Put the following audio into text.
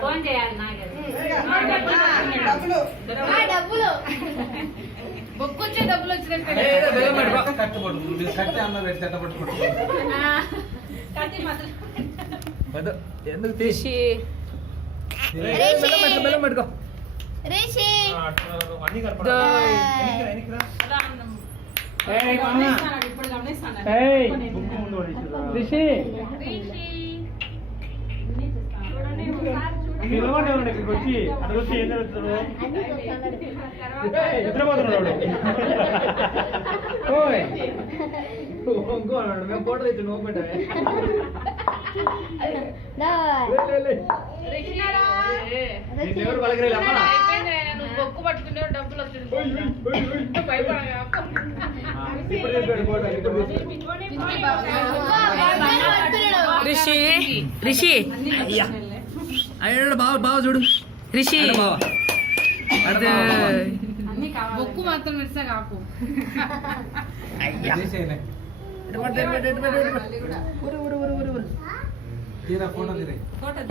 phone చేయాలి డబ్బులు బొక్కొచ్చే డబ్బులు వచ్చినట్టు ఎందుకు తీసి పెట్టుకో పిలవండి ఇక్కడికి వచ్చి అక్కడ వచ్చి ఏం జరుగుతుందో నిద్రపోతున్నాడు మేము ఫోటో తెచ్చి నువ్వు పెట్టావే ఎవరు పలకరేలే అమ్మా బొక్కు పట్టుకునే డబ్బులు రిషి రిషి అయ్యాడు బావ చూడు రిషి బొక్కు మాత్రం ఇస్తా కాపు ఫోటో